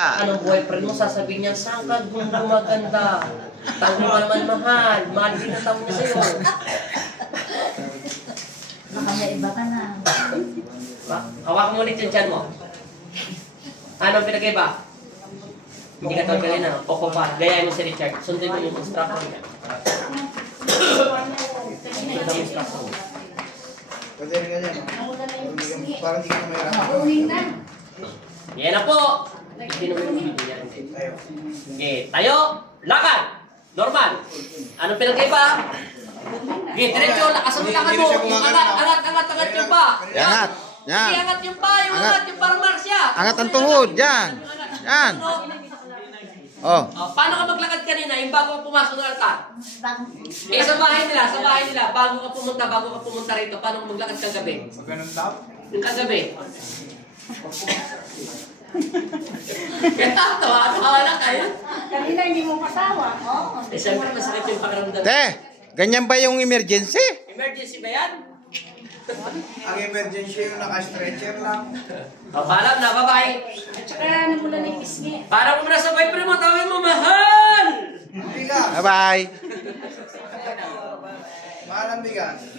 Anong boyfriend mo, sasabihin niya, saan ka gumaganda? Tago mo naman mahal. Mahal din ang tamo niya sa'yo. Baka may iba ka na. Hawakan mo ulit yung tiyan mo. Anong pinag-iba? Hindi ka tawag kanina. Poko pa. Gayahin mo si Richard. Sundin mo yung instructor niya. Sundin mo yung instructor niya. Pwede rin ganyan. Parang di ka na mahirap. Uwi na. Yan na po. Hindi naman yung video yan. Okay, tayo. Lakad. Normal. Anong pinag-iba? Okay, diretso. Lakasan mo lakad mo. Angat yung pa. Angat. Yan. Angat yung pa. Angat yung parang Marsya. Angat ang tuhod. Yan. Yan. Oh. Paano ka maglakad kanina? Yung bago ka pumasok ng altar? Sa bahay nila. Bago ka pumunta rito. Paano ka maglakad kagabi? Magandang tap? Yung kagabi. Kaya tawa na kayo. Kanina hindi mo patawa. Oo. Siyempre, masakit yung pakiramdam. Te, ganyan ba yung emergency? Emergency ba yan? Ang emergency yung naka-stretcher lang. Paalam na, bye-bye. At saka ano mo na pisngi. Para mo na sa boyfriend mo, tawin mo, mahal! Bigas. Bye-bye. Mahal ang bigas.